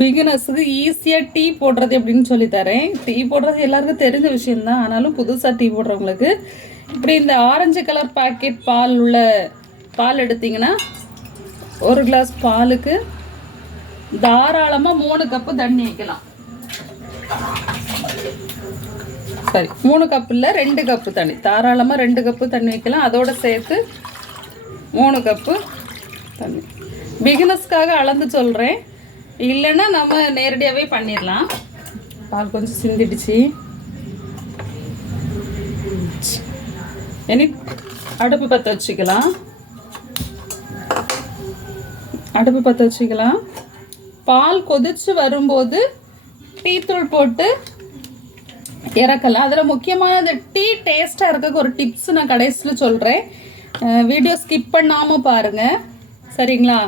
பிகினர்ஸுக்கு ஈஸியாக டீ போடுறது எப்படின்னு சொல்லி தரேன். டீ போடுறது எல்லாருக்கும் தெரிஞ்ச விஷயம்தான். ஆனாலும் புதுசாக டீ போடுறவங்களுக்கு இப்படி இந்த ஆரஞ்சு கலர் பாக்கெட் பால் உள்ள பால் எடுத்தீங்கன்னா ஒரு கிளாஸ் பாலுக்கு தாராளமாக மூணு கப்பு தண்ணி வைக்கலாம். சரி மூணு கப்பு இல்லை ரெண்டு கப்பு தண்ணி. தாராளமாக ரெண்டு கப்பு தண்ணி வைக்கலாம். அதோட சேர்த்து மூணு கப்பு தண்ணி. பிகினஸ்க்காக அளந்து சொல்கிறேன் இல்லைன்னா நம்ம நேரடியாகவே பண்ணிடலாம். பால் கொஞ்சம் சிந்திடுச்சு. இனி அடுப்பு பற்ற வச்சுக்கலாம். அடுப்பு பற்ற வச்சுக்கலாம். பால் கொதிச்சு வரும்போது டீத்தூள் போட்டு இறக்கலாம். அதில் முக்கியமான டீ டேஸ்ட்டாக இருக்க ஒரு டிப்ஸ் நான் கடைசியில் சொல்கிறேன் வீடியோ ஸ்கிப் பண்ணாமல் பாருங்கள் சரிங்களா?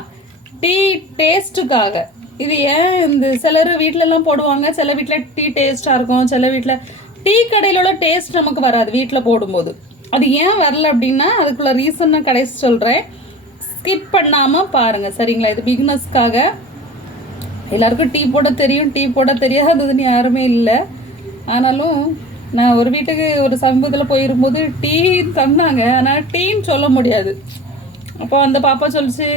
டீ டேஸ்ட்டுக்காக இது ஏன் இந்த சிலர் வீட்டிலலாம் போடுவாங்க? சில வீட்டில் டீ டேஸ்ட்டாக இருக்கும். சில வீட்டில் டீ கடையில் உள்ள டேஸ்ட் நமக்கு வராது வீட்டில் போடும்போது. அது ஏன் வரல அப்படின்னா அதுக்குள்ள ரீசன் நான் கடைசி சொல்கிறேன் ஸ்கிப் பண்ணாமல் பாருங்கள் சரிங்களா? இது பிகினஸ்க்காக எல்லாருக்கும் டீ போட தெரியும் டீ போட தெரியாததுன்னு யாருமே இல்லை. ஆனாலும் நான் ஒரு வீட்டுக்கு ஒரு சமீபத்தில் போயிருக்கும்போது டீ தந்தாங்க. ஆனால் டீன்னு சொல்ல முடியாது. அப்போ அந்த பாப்பா சொல்லிச்சு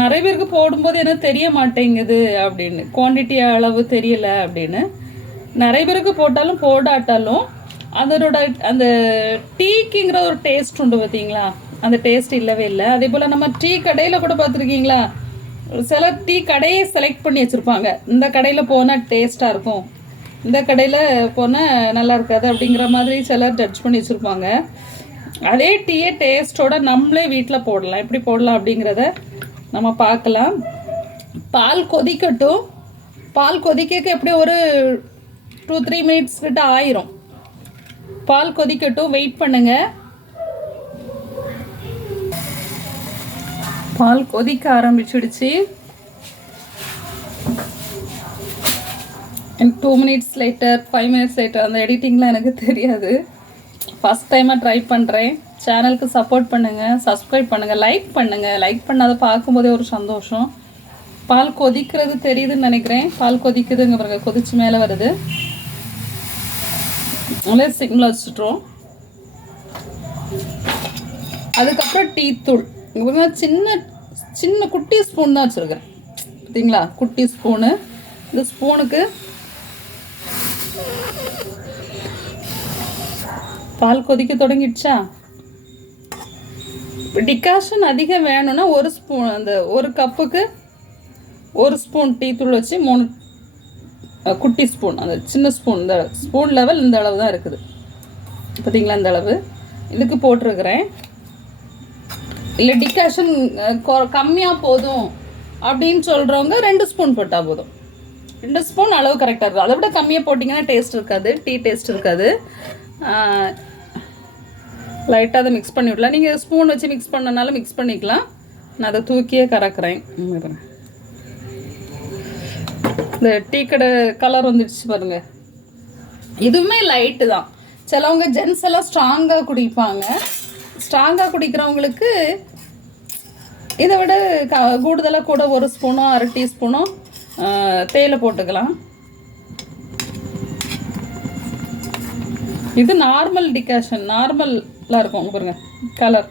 நிறைய பேருக்கு போடும்போது எனக்கு தெரிய மாட்டேங்குது அப்படின்னு. குவான்டிட்டி அளவு தெரியல அப்படின்னு. நிறைய பேருக்கு போட்டாலும் போடாட்டாலும் அதனோட அந்த டீக்குங்கிற ஒரு டேஸ்ட் உண்டு பார்த்தீங்களா? அந்த டேஸ்ட் இல்லவே இல்லை. அதே போல் நம்ம டீ கடையில் கூட பார்த்துருக்கீங்களா? சில டீ கடையை செலக்ட் பண்ணி வச்சுருப்பாங்க. இந்த கடையில் போனால் டேஸ்ட்டாக இருக்கும். இந்த கடையில் போனால் நல்லா இருக்காது அப்படிங்கிற மாதிரி சிலர் ஜட்ஜ் பண்ணி வச்சுருப்பாங்க. அதே டீயே டேஸ்ட்டோட நம்மளே வீட்டில் போடலாம். எப்படி போடலாம் அப்படிங்கிறத நம்ம பார்க்கலாம். பால் கொதிக்கட்டும். பால் கொதிக்க எப்படி ஒரு டூ த்ரீ மினிட்ஸ் கிட்ட ஆயிரும். பால் கொதிக்கட்டும். வெயிட் பண்ணுங்க. பால் கொதிக்க ஆரம்பிச்சிடுச்சு. Two minutes later five minutes later அந்த எடிட்டிங்லாம் எனக்கு தெரியாது. ஃபஸ்ட் டைமாக ட்ரை பண்ணுறேன் சேனலுக்கு சப்போர்ட் பண்ணுங்கள் சப்ஸ்கிரைப் பண்ணுங்கள் லைக் பண்ணுங்கள் லைக் பண்ணாத பார்க்கும்போதே ஒரு சந்தோஷம். பால் கொதிக்கிறது தெரியுதுன்னு நினைக்கிறேன். பால் கொதிக்குதுங்க பாருங்க கொதிச்சு மேலே வருது. நல்லா சிம்மில் வச்சுட்றோம் அதுக்கப்புறம் டீ தூள். இவங்க சின்ன சின்ன குட்டி ஸ்பூன் தான் வச்சுருக்கிறேன். பார்த்தீங்களா குட்டி ஸ்பூனு இந்த ஸ்பூனுக்கு பால் கொதிக்க தொடங்கிடுச்சா? டிகாஷன் அதிகம் வேணும்னா ஒரு ஸ்பூன் அந்த ஒரு கப்புக்கு ஒரு ஸ்பூன் டீ தூள் வச்சு மூணு குட்டி ஸ்பூன் அந்த சின்ன ஸ்பூன் இந்த ஸ்பூன் லெவல் இந்த அளவு தான் இருக்குது. பார்த்தீங்களா இந்த அளவு? இதுக்கு போட்டிருக்கிறேன். இல்லை டிகாஷன் கம்மியாக போதும் அப்படின்னு சொல்கிறவங்க ரெண்டு ஸ்பூன் போட்டால் போதும். ரெண்டு ஸ்பூன் அளவு கரெக்டாக இருக்கும். அதை விட கம்மியாக போட்டிங்கன்னா டேஸ்ட் இருக்காது டீ டேஸ்ட் இருக்காது. லைட்டாக அதை மிக்ஸ் பண்ணி விடலாம். நீங்கள் ஸ்பூன் வச்சு மிக்ஸ் பண்ணனாலும் மிக்ஸ் பண்ணிக்கலாம். நான் அதை தூக்கியே கறக்குறேன். இந்த டீ கடை கலர் வந்துடுச்சு பாருங்க. இதுவுமே லைட்டு தான். சிலவங்க ஜென்ஸ் எல்லாம் ஸ்ட்ராங்காக குடிப்பாங்க. ஸ்ட்ராங்காக குடிக்கிறவங்களுக்கு இதை விட க கூடுதலாக கூட ஒரு ஸ்பூனோ அரை டீஸ்பூனோ தேயிலை போட்டுக்கலாம். இது நார்மல் டிகாஷன் நல்லா இருக்கும். இங்க பாருங்க. கலர்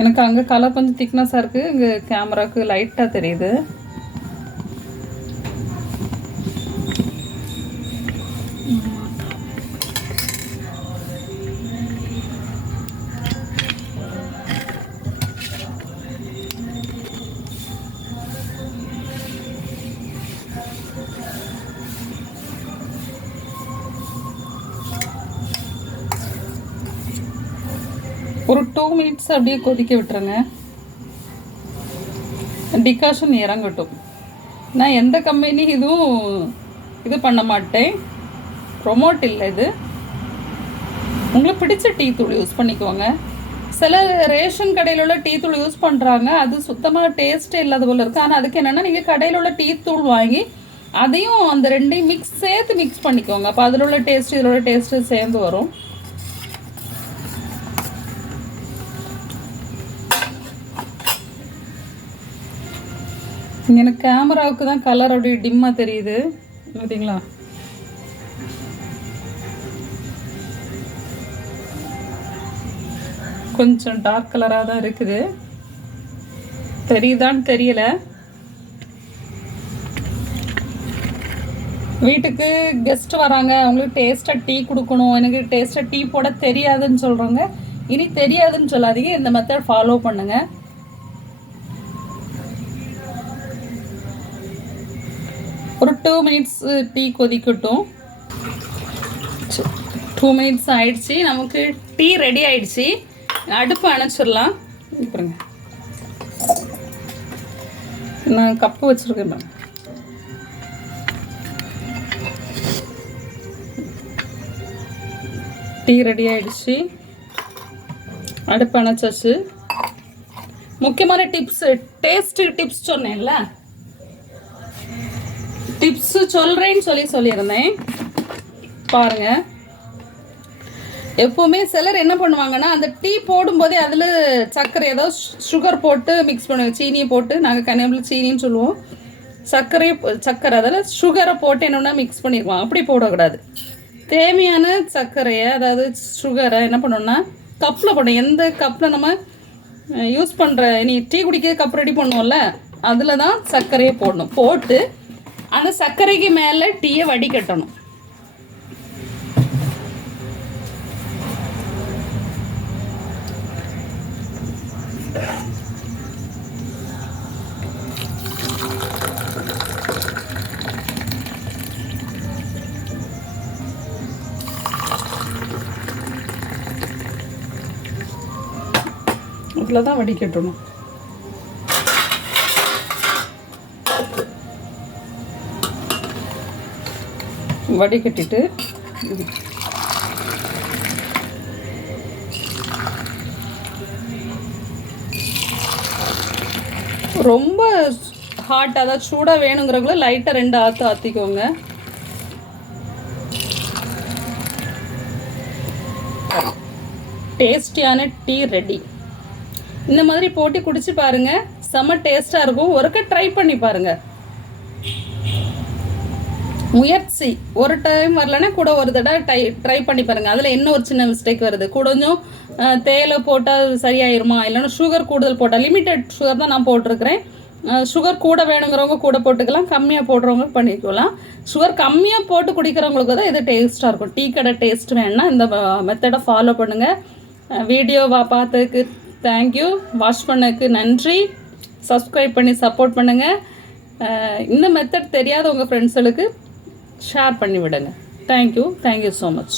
எனக்கு அங்கே கலர் கொஞ்சம் திக்னஸாக இருக்குது இங்கே கேமராவுக்கு லைட்டாக தெரியுது. டூ மினிட்ஸ் அப்படியே கொதிக்க விட்டுருங்க. டிகாஷன் இறங்கட்டும் நான் எந்த கம்பெனி இதுவும் இது பண்ண மாட்டேன். ப்ரொமோட் இல்லை இது. உங்களுக்கு பிடிச்ச டீ தூள் யூஸ் பண்ணிக்கோங்க. சில ரேஷன் கடையில் உள்ள டீ தூள் யூஸ் பண்ணுறாங்க அது சுத்தமாக டேஸ்ட்டே இல்லாத போல் இருக்குது ஆனால் அதுக்கு என்னென்னா நீங்கள் கடையில் உள்ள டீ தூள் வாங்கி அதையும் அந்த ரெண்டையும் மிக்ஸ் சேர்த்து மிக்ஸ் பண்ணிக்கோங்க. அப்போ அதில் உள்ள டேஸ்ட் இதில் உள்ள டேஸ்ட்டு சேர்ந்து வரும். எனக்கு கேமராவுக்கு தான் கலர் அப்படியே டிம்மாக தெரியுது. பார்த்தீங்களா கொஞ்சம் டார்க் கலராக தான் இருக்குது. தெரியுதான்னு தெரியல. வீட்டுக்கு கெஸ்ட் வராங்க. அவங்களுக்கு டேஸ்ட்டாக டீ கொடுக்கணும். எனக்கு டேஸ்ட்டாக டீ போட தெரியாதுன்னு சொல்கிறவங்க இனி தெரியாதுன்னு சொல்லாதீங்க. இந்த மெத்தட் ஃபாலோ பண்ணுங்கள் டூ மினிட்ஸ் டீ கொதிக்கட்டும். டூ மினிட்ஸ் ஆயிடுச்சு. நமக்கு டீ ரெடி ஆயிடுச்சு. அடுப்பு அணைச்சிடலாம். பாருங்க. நான் கப்பு வச்சுருக்கேன் பாருங்க. டீ ரெடி ஆயிடுச்சு. அடுப்பு அணைச்சாச்சு. முக்கியமான டிப்ஸ் டேஸ்ட்டு டிப்ஸ் சொன்னேன்ல. டிப்ஸ் சொல்கிறேன்னு சொல்லி சொல்லியிருந்தேன். பாருங்க. எப்போவுமே சிலர் என்ன பண்ணுவாங்கன்னா அந்த டீ போடும்போதே அதில் சர்க்கரை ஏதோ சுகர் போட்டு மிக்ஸ் பண்ணுவோம் சீனியை போட்டு நாங்கள் கன்னியாகுமரியில் சீனின்னு சொல்லுவோம். சர்க்கரையை சர்க்கரை அதில் சுகரை போட்டு என்னென்னா மிக்ஸ் பண்ணிடுவோம் அப்படி போடக்கூடாது. தேவையான சர்க்கரையை அதாவது சுகரை என்ன பண்ணுவோம்னா கப்பில் போடணும். எந்த கப்பில் நம்ம யூஸ் பண்ணுற நீ டீ குடிக்க கப் ரெடி பண்ணுவோம்ல அதில் தான் சர்க்கரையை போடணும். போட்டு அந்த சர்க்கரைக்கு மேலே டீயை வடிகட்டணும். அதில் தான் வடிகட்டணும். வடிகட்டிட்டு ரொம்ப ஹாட் அதாவது சூடாக வேணுங்கிறவங்கள லைட்டாக ரெண்டு ஆற்று ஆற்றிக்கோங்க டேஸ்டியான டீ ரெடி இந்த மாதிரி போட்டி குடிச்சு பாருங்கள் செம்ம டேஸ்ட்டாக இருக்கும். ஒருக்க ட்ரை பண்ணி பாருங்கள் முயற்சி. ஒரு டைம் வரலன்னா கூட ஒரு தடவை ட்ரை ட்ரை பண்ணி பாருங்க. அதில் என்ன ஒரு சின்ன மிஸ்டேக் வருது? கொஞ்சம் தேயிலை போட்டால் சரியாயிருமா? இல்லைன்னா சுகர் கூடுதல் போட்டால் லிமிட்டட் சுகர் தான் நான் போட்டிருக்கிறேன். சுகர் கூட வேணுங்கிறவங்க கூட போட்டுக்கலாம். கம்மியாக போடுறவங்க பண்ணிக்கலாம். சுகர் கம்மியாக போட்டு குடிக்கிறவங்களுக்கு தான் இது டேஸ்ட்டாக இருக்கும். டீ கடை டேஸ்ட் வேணும்னா இந்த மெத்தடை ஃபாலோ பண்ணுங்கள் வீடியோவா பார்த்ததுக்கு தேங்க்யூ வாட்ச் பண்ணதுக்கு நன்றி. சப்ஸ்கிரைப் பண்ணி சப்போர்ட் பண்ணுங்கள் இந்த மெத்தட் தெரியாத உங்கள் ஃப்ரெண்ட்ஸுகளுக்கு ஷேர் பண்ணி விடுங்க தேங்க்யூ தேங்க்யூ ஸோ மச்